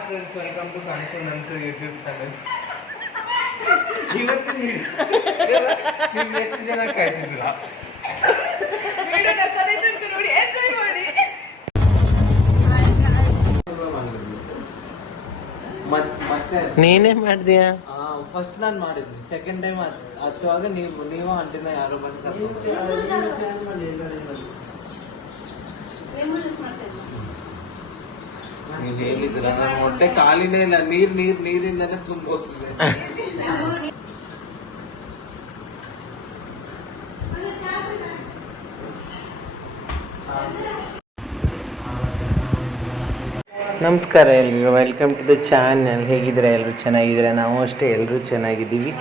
Friends welcome to ಕಾಣಿಸು YouTube channel ಇವತ್ತು ನೀವು ಎಷ್ಟು ಜನ ಕಾಯ್ತಿದ್ದೀರ? ವಿಡಿಯೋನ ಕಲಿತಂತ ನೋಡಿ ಎಂಜಾಯ್ ಮಾಡಿ ಮತ್ತೆ ನೀನೇ ಮಾಡ್ತೀಯಾ ಫಸ್ಟ್ ನಾನು ಮಾಡಿದ್ವಿ ಸೆಕೆಂಡ್ ಟೈಮ್ ಹತ್ತುವಾಗ ನೀವು ನೀವು ಅಂಟಿನ ಯಾರೋ ಬಂದು ಹೊಟ್ಟೆ ಕಾಲಿನೇ ಇಲ್ಲ. ನೀರ್ ನೀರ್, ನೀರಿಂದನೇ ತುಂಬೋಗ್ತದೆ. ನಮಸ್ಕಾರ ಎಲ್ರಿಗೂ. ವೆಲ್ಕಮ್ ಟು ದ ಚಾನಲ್ ಹೇಗಿದ್ದೀರಾ? ಎಲ್ಲರೂ ಚೆನ್ನಾಗಿದ್ದೀರಾ? ನಾವು ಅಷ್ಟೇ ಎಲ್ಲರೂ ಚೆನ್ನಾಗಿದ್ದೀವಿ.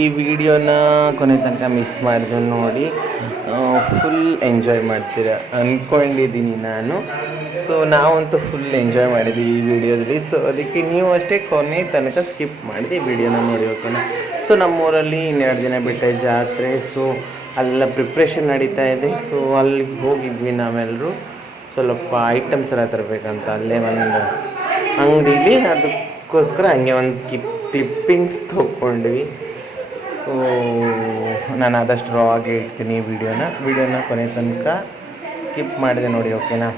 ಈ ವಿಡಿಯೋನ ಕೊನೆ ತನಕ ಮಿಸ್ ಮಾಡಿದ್ರು ನೋಡಿ. ಫುಲ್ ಎಂಜಾಯ್ ಮಾಡ್ತೀರ ಅಂದ್ಕೊಂಡಿದ್ದೀನಿ ನಾನು. ಸೊ ನಾವಂತೂ ಫುಲ್ ಎಂಜಾಯ್ ಮಾಡಿದ್ದೀವಿ ಈ ವಿಡಿಯೋದಲ್ಲಿ ಸೊ ಅದಕ್ಕೆ ನೀವು ಅಷ್ಟೇ ಕೊನೆ ತನಕ ಸ್ಕಿಪ್ ಮಾಡಿದೆ ಈ ವಿಡಿಯೋನ ನೋಡಿ ಸೊ ನಮ್ಮೂರಲ್ಲಿ ಇನ್ನೆರಡು ದಿನ ಬಿಟ್ಟೆ ಜಾತ್ರೆ ಸೊ ಅಲ್ಲ ಪ್ರಿಪ್ರೇಷನ್ ನಡೀತಾ ಇದೆ. ಸೊ ಅಲ್ಲಿಗೆ ಹೋಗಿದ್ವಿ ನಾವೆಲ್ಲರೂ ಸ್ವಲ್ಪ ಐಟಮ್ಸ್ ಎಲ್ಲ ತರಬೇಕಂತ ಅಲ್ಲೇ ಒಂದು ಅಂಗಡೀಲಿ. ಅದಕ್ಕೋಸ್ಕರ ಹಂಗೆ ಒಂದು ಕ್ಲಿಪ್ಪಿಂಗ್ಸ್ ತೊಗೊಂಡ್ವಿ. ನಾನು ಆದಷ್ಟು ರಾ ಆಗಿ ಇಡ್ತೀನಿ ಈ ವಿಡಿಯೋನ ವಿಡಿಯೋನ ಕೊನೆ ತನಕ ಸ್ಕಿಪ್ ಮಾಡಿದೆ ನೋಡಿ ಓಕೆನಾ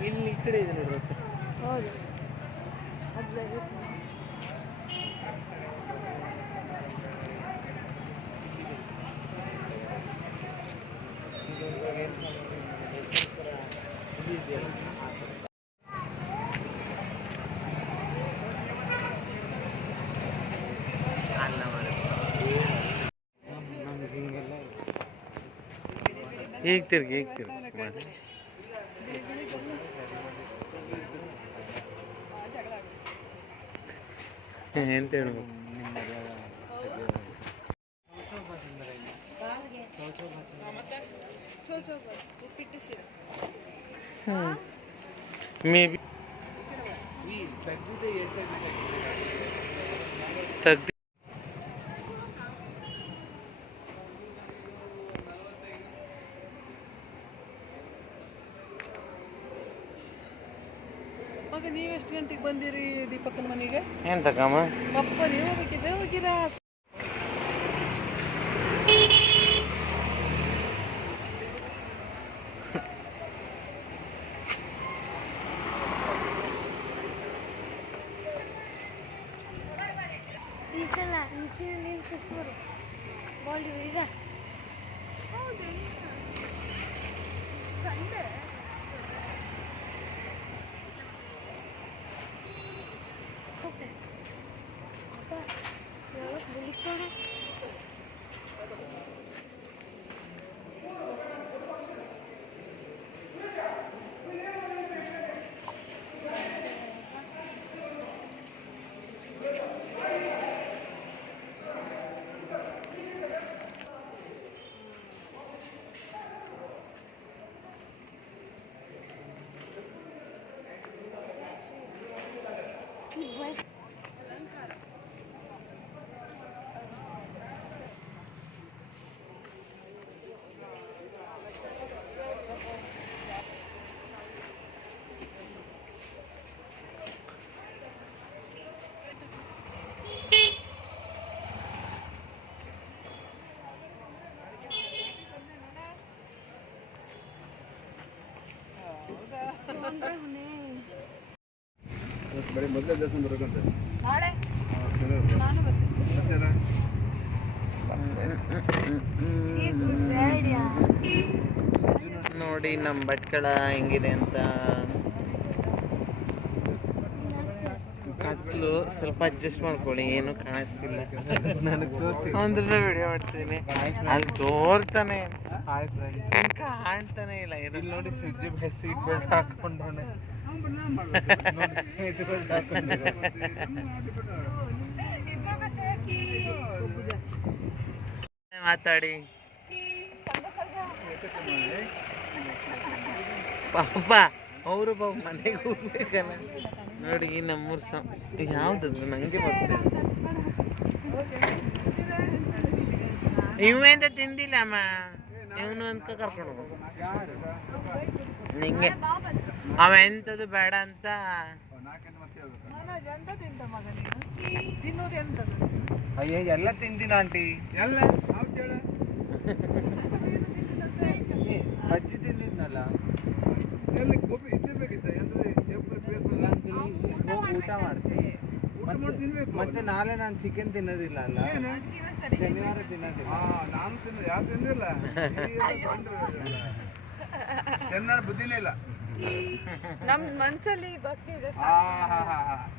ಇಲ್ಲಿ ಈ ಕಡೆ ಇದೆ ನೋಡಿ ಹೌದು ಈಗ ತಿರ್ಗಿ ಈಗ ತಿರ್ಗಿ. ಎಂತ ಹೇಳ್ಬೇಕು? ಮೇ ಬಿ ನೀವು ಎಷ್ಟು ಗಂಟೆಗೆ ಬಂದಿರಿ ದೀಪಕನ ಮನೆಗೆ? ಏನು ತಕಮ್ಮ ಪಪ್ಪ ನೀವು ಹೋಗಿದ್ದೆ ಹೋಗಿರಾ ಈ ಸಲ ನೀನು ಕೃಷ್ಣರು ಬಾಲ್ ಈಗ ನೋಡಿ ನಮ್ಮ ಭಟ್ಕಳ ಹೆಂಗಿದೆ ಅಂತ. ಕತ್ಲು ಸ್ವಲ್ಪ ಅಡ್ಜಸ್ಟ್ ಮಾಡ್ಕೊಳ್ಳಿ ಏನು ಕಾಣಿಸ್ತಿಲ್ಲ. ನನಗೆ ತೋರಿಸಿ. ಅಂದ್ರೆ ವಿಡಿಯೋ ಮಾಡ್ತೀನಿ ಅಲ್ಲಿ ತೋರ್ತಾನೆ. ಹಾಯ್ ಫ್ರೆಂಡ್ ಕಾಣ್ತಾನೆ ಇಲ್ಲ ಇಲ್ಲಿ ನೋಡಿ ಸ್ವಿಜ್ ಬೈ ಸೀಟ್ ಬೆಲ್ಟ್ ಹಾಕೊಂಡವನೆ ಮಾತಾಡಿ. ಪಾಪ ಅವರು ಪಾಪ ಮನೆಗೆ ಹೋಗ್ಬೇಕಲ್ಲ. ನೋಡಿ ಈ ನಮ್ಮೂರ್ ಸಂ ಯಾವ್ದು ನಂಗೆ ಬರ್ತದೆ ಇವೆಂತ ತಿಂದಿಲ್ಲ ಅಮ್ಮ. ಇವನು ಅಂತ ಕರ್ಕೊಂಡು ಹೋಗು. ನಿಂಗೆ. ಅವ ಬೇಡ ಅಂತ. ನಾನು ಎಂತ ತಿಂತ ಮಗ ನೀನು ತಿನ್ನೋದು ಎಂತದು ಅಯ್ಯೋ ಎಲ್ಲ ತಿಂದಿನ ಆಂಟಿ ಎಲ್ಲ ಅಜ್ಜಿ ಬಜ್ಜಿ ತಿಂದಿದ್ನಲ್ಲ ಊಟ ಮಾಡ್ತೀನಿ ಮತ್ತೆ ನಾಳೆ ನಾನು ಚಿಕನ್ ತಿನ್ನೋದಿಲ್ಲ ಅಲ್ಲ? ಶನಿವಾರ ತಿನ್ನೋದಿಲ್ಲ. ನಾನು ತಿನ್ನ ಯಾರು ತಿಂದಿಲ್ಲ? ಚೆನ್ನಾಗಿ ಬುದ್ಧಿನೇ ಇಲ್ಲ. ನಮ್ ಮನ್ಸಲ್ಲಿ ಭಕ್ತಿ ಇದೆ.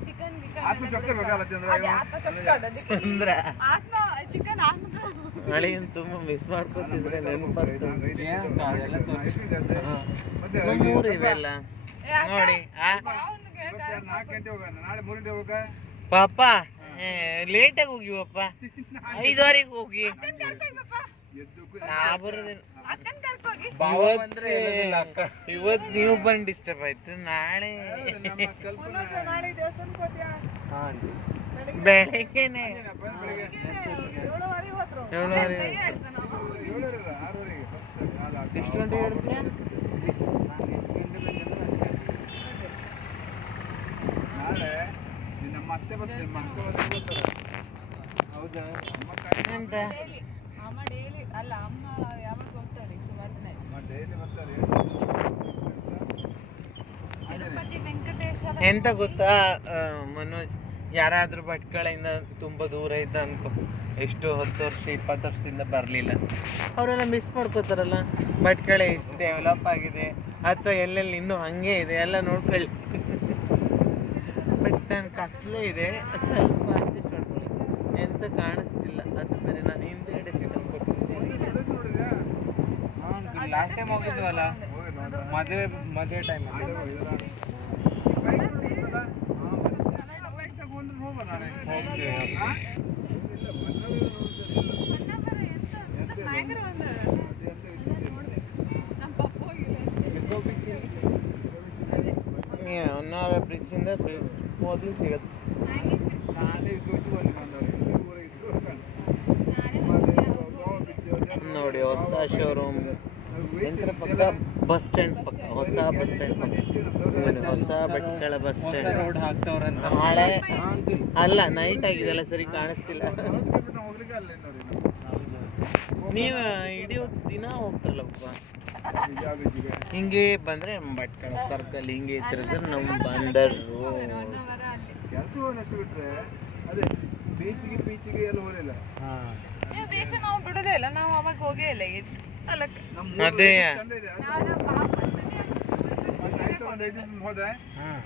ಚಿಕನ್ ಆತ್ಮ ಚೊಕ್ಕಿರ್ಬೇಕಲ್ಲ ಚಂದ್ರ. ಆತ್ಮ ಚೊಕ್ಕ ಚಿಕನ್ ಆತ್ಮ ಮಳೆ ತುಂಬಾ ಮಿಸ್ ಮಾಡ್ಕೊತಿದ್ರೆ ಮತ್ತೆ ನಮ್ಮೂರು ಇವೆಲ್ಲ. ನೋಡಿ ನಾಲ್ಕು ಗಂಟೆ ಹೋಗೋಣ. ನಾಳೆ ಮೂರು ಗಂಟೆ ಹೋಗ ಪಾಪ ಲೇಟಾಗಿ ಹೋಗಿ ಪಾಪ. ಐದುವರೆಗೆ ಹೋಗಿ. ಎದ್ದು ನಾ ಬರೋದಿಲ್ಲ. ಅಕ್ಕನ್ ಕರ್ಕೋಗಿ ಇವತ್ತು ಇವತ್ತು ನೀವು ಬಂದು ಡಿಸ್ಟರ್ಬ್ ಆಯ್ತು ನಾಳೆ. ನಮ್ಮ ಕಲ್ಪನೆ ನಾಳೆ ದೇವಸ್ಥಾನ ಹೋದ್ಯಾ? ಬೆಳಗ್ಗೆನೆ. ಬೆಳಿಗ್ಗೆ ಏಳುವರೆ ಹೋದ್ರು ಏಳುವರೆ ಏಳೂರಲ್ಲ ಆರೂವರೆಗೆ first ಕಾಲ ಹಾಕಿ. ಎಷ್ಟು ಗಂಟೆಗೆ ಹೇಳ್ತೀಯ? ನಾಳೆ ನಿನ್ನ ಮತ್ತೆ ಬರ್ತೀನಿ ಮಕ್ಕ ಬರ್ತಾರೆ. ಹೌದಾ? ಅಮ್ಮ ಡೈಲಿ ಅಲ್ಲ ಅಮ್ಮ ಯಾವಾಗ ಹೋಗ್ತಾರೆ ಸುಮಾರು ದಿನ. ಆಯ್ತು. ಅಮ್ಮ ಡೈಲಿ ಬರ್ತಾರೆ. ತಿರುಪತಿ ವೆಂಕಟೇಶ್ವರ ಎಂತ ಗೊತ್ತಾ ಮನೋಜ್ ಯಾರಾದ್ರೂ ಭಟ್ಕಳಿಂದ ತುಂಬಾ ದೂರ ಇದ್ದ ಅನ್ಕೋ ಎಷ್ಟು ಹತ್ತು ವರ್ಷ ಇಪ್ಪತ್ತು ವರ್ಷದಿಂದ ಬರಲಿಲ್ಲ. ಅವರೆಲ್ಲ ಮಿಸ್ ಮಾಡ್ಕೋತಾರಲ್ಲ? ಭಟ್ಕಳೆ ಎಷ್ಟು ಡೆವಲಪ್ ಆಗಿದೆ ಅಥವಾ ಎಲ್ಲೆಲ್ಲಿ ಇನ್ನೂ ಹಂಗೆ ಇದೆ ಎಲ್ಲ ನೋಡ್ಕೊಳ್ಳಿ. ಬಟ್ ನಾನು ಕತ್ಲೆ ಇದೆ. ಸ್ವಲ್ಪ ಅಡ್ಜಸ್ಟ್ ಮಾಡ್ಕೊಳ್ಳಿ. ಎಂತ ಕಾಣಿಸ್ತಿಲ್ಲ. ಅದ ಮೇಲೆ ನಾನು ಹಿಂದೆ ಸೆಟಲ್ ಕೊಟ್ಟಿದ್ದೀನಿ ಲಾಸ್ಟ್ ಟೈಮ್ ಹೋಗಿದ್ವಲ್ಲ? ಮದುವೆ ಮದುವೆ ಟೈಮ್ ಹೊನ್ನಾವರ ಬ್ರಿಡ್ಜಿಂದ ಮೊದಲು ಸಿಗತ್ತೆ. ನಾನೇ ಬಂದವರು. ನೋಡಿ ಹೊಸ ಶೋರೂಮ್ ಎಂತರ ಪಕ್ಕ ಬಸ್ ಸ್ಟ್ಯಾಂಡ್ ಪಕ್ಕ ಹೊಸ ಬಸ್ ಸ್ಟ್ಯಾಂಡ್ ಪಕ್ಕ. ಹೊಸ ಬಟ್ಟೆಗಳ ಬಸ್ ಸ್ಟ್ಯಾಂಡ್. ರೋಡ್ ಹಾಕ್ತವ್ರಂತ ನಾಳೆ ಅಲ್ಲ ನೈಟ್ ಆಗಿದೆಲ್ಲ ಸರಿ ಕಾಣಿಸ್ತಿಲ್ಲ. ನಾವು ಇಡೀ ದಿನ ಹೋಗ್ತಾರಲ್ಲ ಪಪ್ಪ ಯಾವ ಹಿಂಗೆ ಬಂದ್ರೆ ಭಟ್ಕಳ ಸರ್ಕಲ್ ಹಿಂಗೆ ತಿರುಗಿದ್ರೆ ನಮ್ಮ ಬಂದರು ಕೆಲಸ ಹೋದಷ್ಟು ಬಿಟ್ರೆ ಅದೇ ಬೀಚ್ಗೆ ಬೀಚಿಗೆ ಎಲ್ಲ ಹೋಗಲಿಲ್ಲ. ನೀವು ಬೀಚ್ ನಾವು ಬಿಡುದೇ ಇಲ್ಲ ನಾವು ಅವಾಗ ಹೋಗೇ ಇಲ್ಲ ಅಲ್ಲ ನಮ್ಮ ಅದೇ. ಒಂದು ಐದು ನಿಮಿಷ ಹೋದೆ.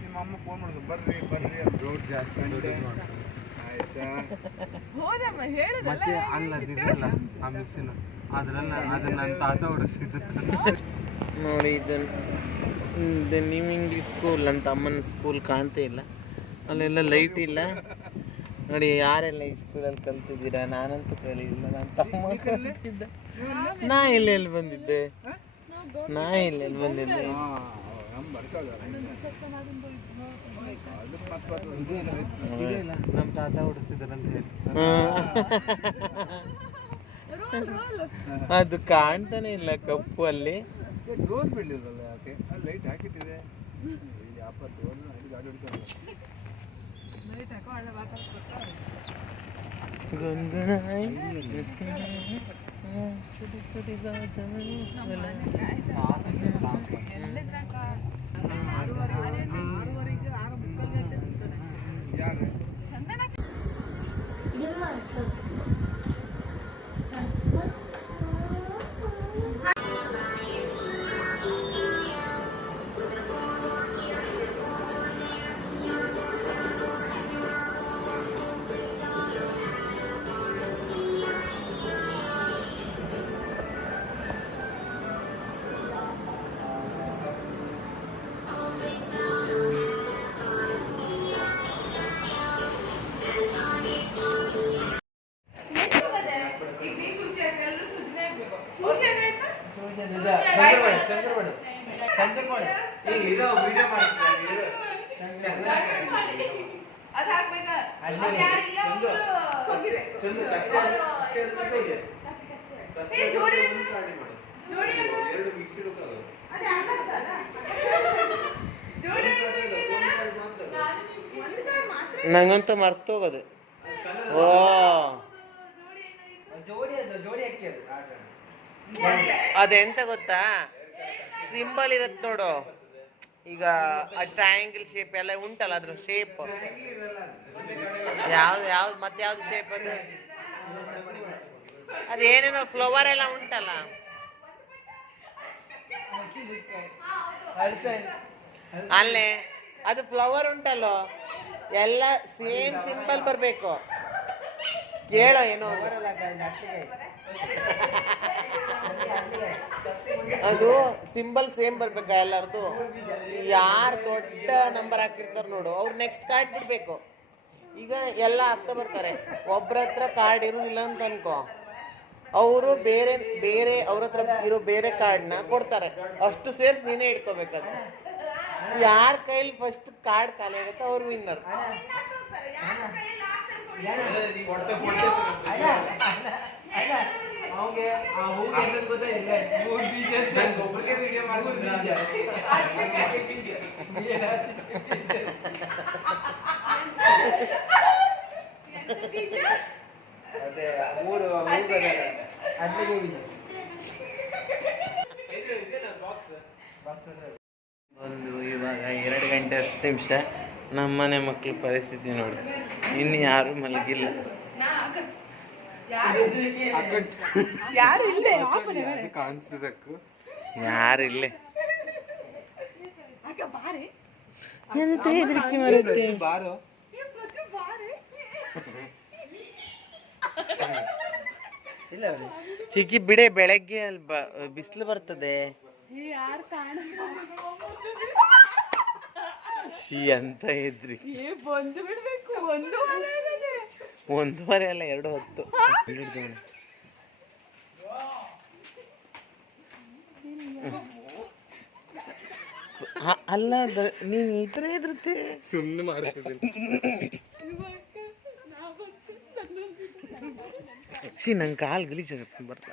ನಿಮ್ಮ ಅಮ್ಮ ಫೋನ್ ಮಾಡಿದ್ರು ಬರ್ರಿ ಬರ್ರಿ ರೋಡ್ ಜಾಸ್ತಿ ಆಯ್ತಾ? ಹೋದಮ್ಮ ಹೇಳಿದಲ್ಲ ಮತ್ತೆ ಅಲ್ಲದಿದೆಯಲ್ಲ ಆ ಮಿಷನ್ ಅದ್ರಲ್ಲ ಅದನ್ನ ನನ್ನ ತಾತ ಹೊಡಿಸಿದ್ರು ನೋಡಿ ಇದನ್ನ ಇದು ನೀವು ಇಂಗ್ಲೀಷ್ ಸ್ಕೂಲ್ ಅಂತ ಅಮ್ಮನ ಸ್ಕೂಲ್ ಕಾಣ್ತಾ ಇಲ್ಲ. ಅಲ್ಲೆಲ್ಲ ಲೈಟ್ ಇಲ್ಲ. ನೋಡಿ ಯಾರೆಲ್ಲ ಈ ಸ್ಕೂಲಲ್ಲಿ ಕಲ್ತಿದ್ದೀರಾ? ನಾನಂತೂ ಕಲಿಯಿಲ್ಲ ನನ್ನ ತಮ್ಮ ನಾ ನಾ ಎಲ್ಲೆಲ್ಲಿ ಬಂದಿದ್ದೆ? ನಾ ಎಲ್ಲೆಲ್ಲಿ ಬಂದಿದ್ದೆ? ನಮ್ಮ ತಾತ ಹೊಡಿಸಿದ್ರು ಅಂತ ಹೇಳಿ ಅದು ಕಾಣ್ತಾನೆ ಇಲ್ಲ ಕಪ್ಪು ಅಲ್ಲಿ. ಡೋರ್ ಯಾಕೆ? ಲೈಟ್ ಹಾಕಿಟ್ಟಿದೆ. ಈ ಅಪ್ಪ ಡೋರ್ ಕಾರ್ಡ್ ಮರ್ತ ನಂಗಂತೂ ಮರ್ತೋಗೋದು ಓ. ಆಟ ಅದೆಂತ ಗೊತ್ತಾ? ಸಿಂಬಲ್ ಇರತ್ ನೋಡು. ಈಗ ಆ ಟ್ರಯಾಂಗಲ್ ಶೇಪ್ ಎಲ್ಲ ಉಂಟಲ್ಲ ಅದ್ರ ಶೇಪ್ ಯಾವ್ದು ಯಾವ್ದು ಮತ್ತೆ ಯಾವ್ದು ಶೇಪ್ ಅದು? ಅದೇನೇನೋ ಫ್ಲವರ್ ಎಲ್ಲ ಉಂಟಲ್ಲ. ಅಲ್ಲೇ, ಅದು ಫ್ಲವರ್ ಉಂಟಲ್ಲೋ? ಎಲ್ಲ ಸೇಮ್ ಸಿಂಪಲ್ ಬರಬೇಕು. ಕೇಳೋ ಏನೋ ಅದು ಸಿಂಬಲ್ ಸೇಮ್ ಬರ್ಬೇಕಾ ಎಲ್ಲರದು? ಯಾರು ದೊಡ್ಡ ನಂಬರ್ ಹಾಕಿರ್ತಾರ ನೋಡು. ಅವ್ರು ನೆಕ್ಸ್ಟ್ ಕಾರ್ಡ್ ಬಿಡ್ಬೇಕು. ಈಗ ಎಲ್ಲ ಆಗ್ತಾ ಬರ್ತಾರೆ. ಒಬ್ರ ಹತ್ರ ಕಾರ್ಡ್ ಇರೋದಿಲ್ಲ ಅಂತ ಅನ್ಕೋ. ಅವರು ಬೇರೆ ಬೇರೆ ಅವ್ರ ಹತ್ರ ಇರೋ ಬೇರೆ ಕಾರ್ಡ್ನ ಕೊಡ್ತಾರೆ. ಅಷ್ಟು ಸೇರ್ಸಿ ನೀನೇ ಇಟ್ಕೋಬೇಕದು ಯಾರ ಕೈಲಿ ಫಸ್ಟ್ ಕಾರ್ಡ್ ಖಾಲಿ ಆಗುತ್ತೆ ಅವ್ರು ವಿನ್ನರ್ ವಿಡಿಯೋ ಅದೇ ಮೂರು ಬೀಜ ಒಂದು ಇವಾಗ ಎರಡು ಗಂಟೆ ಹತ್ತು ನಿಮಿಷ. ನಮ್ಮನೆ ಮಕ್ಳ ಪರಿಸ್ಥಿತಿ ನೋಡಿ. ಇನ್ನು ಯಾರು ಮಲಗಿಲ್ಲ. ಯಾರು ಯಾರಿಲ್ಲ ಯಾರು ಇಲ್ಲೇ? ಅಕ್ಕ ಬಾರೆ. ಎಂತ ಹೆದರಿಕೆ ಬರುತ್ತೆ ಬಾರು ಏ, ಪ್ರತಿ ಬಾರೆ ಇಲ್ಲ. ಚಿಕ್ಕಿ ಬಿಡೆ ಬೆಳಗ್ಗೆ ಅಲ್ಲಿ ಬ ಬಿಸಿಲು ಬರ್ತದೆ. ಯಾರು ಕಾಣಿಸ್ತಾ ಶಿ ಅಂತ ಇದ್ರಿ. ಒಂದೂವರೆ ಅಲ್ಲ ಎರಡು ಹತ್ತು. ಅಲ್ಲ ನೀನ್ ಈ ಥರ ಸುಮ್ಮನೆ ಮಾಡ್ತಿದ್ದೀನಿ. ಸಿ ನಂಗೆ ಕಾಲು ಗಲೀಜಾಗತ್ತೆ ಬರ್ತ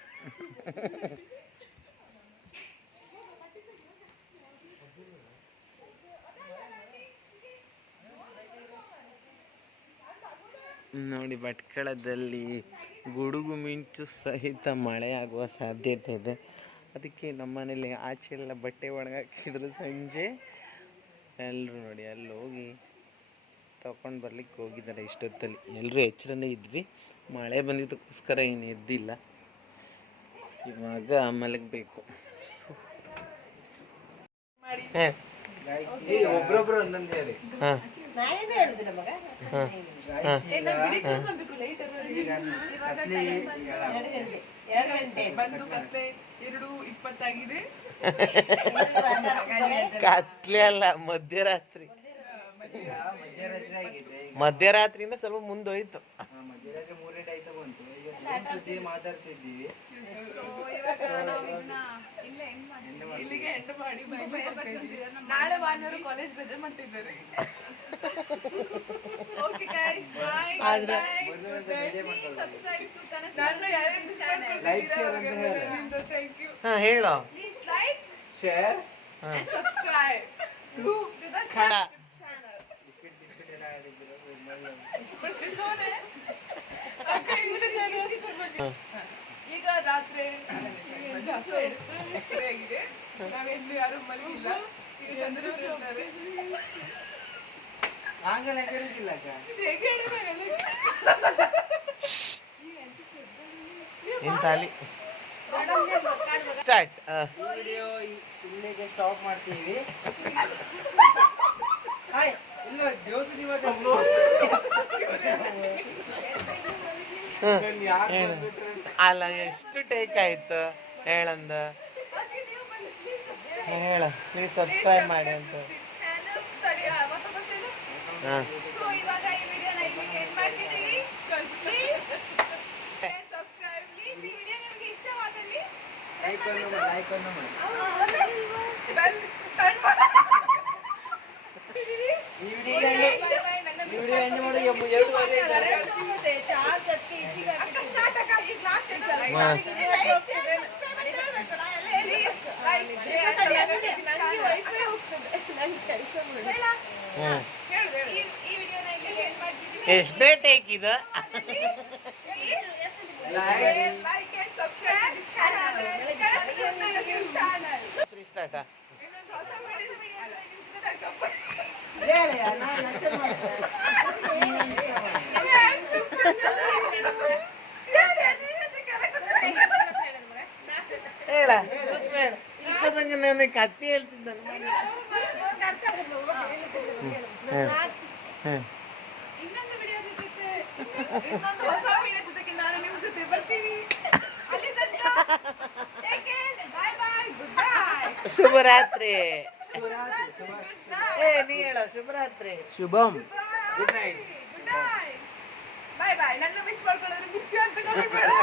ನೋಡಿ, ಭಟ್ಕಳದಲ್ಲಿ ಗುಡುಗು ಮಿಂಚು ಸಹಿತ ಮಳೆಯಾಗುವ ಸಾಧ್ಯತೆ ಇದೆ. ಅದಕ್ಕೆ ನಮ್ಮನೇಲಿ ಆಚೆ ಎಲ್ಲ ಬಟ್ಟೆ ಒಣಗಾಕಿದ್ರು ಸಂಜೆ. ಎಲ್ಲರೂ ನೋಡಿ ಅಲ್ಲಿ ಹೋಗಿ ತಗೊಂಡು ಬರ್ಲಿಕ್ಕೆ ಹೋಗಿದ್ದಾರೆ ಇಷ್ಟೊತ್ತಲ್ಲಿ. ಎಲ್ಲರೂ ಎಚ್ಚರನೇ ಇದ್ವಿ. ಮಳೆ ಬಂದಿದ್ದಕ್ಕೋಸ್ಕರ ಏನು ಎದ್ದಿಲ್ಲ. ಇವಾಗ ಮಲಗಬೇಕು. ಒಬ್ರೊಬ್ರು ಒಂದೊಂದು ಹೇಳಿ. ಕತ್ಲೆ ಅಲ್ಲ ಮಧ್ಯರಾತ್ರಿ. ಮಧ್ಯರಾತ್ರಿಯಿಂದ ಸ್ವಲ್ಪ ಮುಂದೋಯ್ತು. ಹೇಳ. ನಾಳೆ ಭಾನುವಾರ ಕಾಲೇಜ್ ರಜೆ ಮಾಡ್ತಿದ್ದಾರೆ. ಬಾಯ್ ಮೊದಲು ಈಗ ರಾತ್ರಿ ನಾವೆಲ್ಲೂ ಯಾರು ಮಲಗಿಲ್ಲ. ಈಗ ಚಂದ್ರವ್ರು ಇರ್ತಾರೆ ಹಂಗೆಲ್ಲ ಕೇಳಿದ್ದಿಲ್ಲ ಅಕ್ಕ. ಇದು ಹೇಗೆ ಹೇಳೋದಾಗಲ್ಲ? ಇಂತ ಅಲ್ಲಿ? ಸ್ಟಾರ್ಟ್ ಈ ವಿಡಿಯೋ ಇಲ್ಲಿಗೆ ಸ್ಟಾಪ್ ಮಾಡ್ತೀವಿ. ಹಾಯ್ ಅಲ್ಲ ಎಷ್ಟು ಟೇಕ್ ಆಯ್ತು? ಹೇಳಂದ. ಹೇಳ. ಪ್ಲೀಸ್ ಸಬ್ಸ್ಕ್ರೈಬ್ ಮಾಡಿ ಅಂತ. ಲೈಕ್ ಹಾಂ. ಸೊ ಇವಾಗ ಎಷ್ಟೇ ಟೇಕ್ ಇದು. ಸ್ಟಾರ್ಟ ಹೇಳ ಸುಸ್ಮೇಳ ಇಷ್ಟೊತ್ತಂಗೆ ನನಗೆ ಕತ್ತಿ ಹೇಳ್ತಿದ್ದಾನೆ ಇನ್ನೊಂದು ವಿಡಿಯೋ ಜೊತೆ ಇನ್ನೊಂದು ಹೊಸ ವಿಡಿಯೋ ಜೊತೆಗೆ ನಾನು ನಿಮ್ಮ ಜೊತೆ ಬರ್ತೀನಿ ಅಲ್ಲಿ ತನಕ ಬಾಯ್ ಬಾಯ್ ಗುಡ್ ಬೈ ಶುಭರಾತ್ರಿ ಏ ನೀ ಹೇಳೋ ಶುಭರಾತ್ರಿ ಶುಭಂ. Good night good night bye bye ನನ್ನ ಮಿಸ್ ಮಾಡ್ಕೊಳ್ಳೋದ್ರೆ ಮಿಸ್ ಅಂತ ಕಮೆಂಟ್ ಮಾಡು.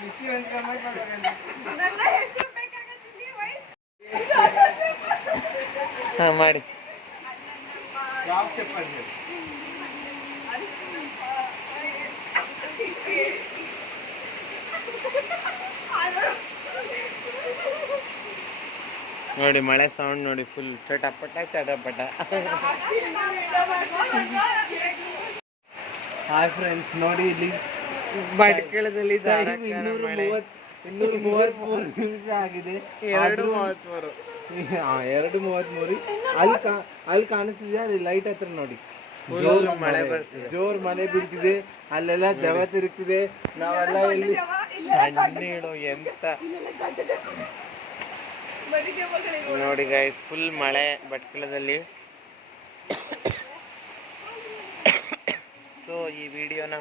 ಬಿಸಿ ಅಂತ ಕಮೆಂಟ್ ಮಾಡ್ಬೇಕಂತ ನನ್ನ ಹೆಸರು ಬೇಕಾಗತ್ತಿದ್ದಿ ವೈ ಹಾ ಮಾಡಿ. ಯಾವ ಚಪ್ಪಲಿ ನೋಡಿ ಮಳೆ ಸೌಂಡ್ ನೋಡಿ ಫುಲ್ ಚಟಪಟ ಚಟಪಟ ಹಾಯ್ ಫ್ರೆಂಡ್ಸ್ ನೋಡಿ ಇಲ್ಲಿ ಇನ್ನೂರ ಮೂವತ್ಮೂರು ನಿಮಿಷ ಆಗಿದೆ. ಎರಡು ಮೂವತ್ ಮೂವತ್ಮೂರು. ಎರಡು ಮೂವತ್ಮೂರು. ಅಲ್ಲಿ ಕಾ ಅಲ್ಲಿ ಕಾಣಿಸ್ತಿದೆ ಅಲ್ಲಿ ಲೈಟ್ ಹತ್ರ ನೋಡಿ. ಜೋರ್ ಮಳೆ ಬರ್ತಿದೆ. ಜೋರ್ ಮಳೆ ಬೀಳ್ತಿದೆ. ಅಲ್ಲೆಲ್ಲ ದೆವ ತಿರುಗ್ತಿದೆ. ನಾವೆಲ್ಲ ಇಲ್ಲಿ ಸಣ್ಣೀಳು ಎಂತ? ನೋಡಿ ಗಾಯ್ಸ್ ಫುಲ್ ಮಳೆ ಭಟ್ಕಳದಲ್ಲಿ. ಸೊ ಈ ವಿಡಿಯೋನ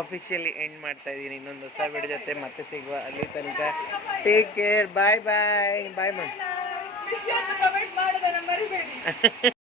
ಅಫಿಷಿಯಲಿ ಎಂಡ್ ಮಾಡ್ತಾ ಇದ್ದೀನಿ. ಇನ್ನೊಂದು ಹೊಸ ವಿಡಿಯೋ ಜೊತೆ ಮತ್ತೆ ಸಿಗುವ ಅಲ್ಲಿ ತನಕ. ಟೇಕ್ ಕೇರ್ ಬಾಯ್ ಬಾಯ್ ಬಾಯ್ ಮಾಡಿ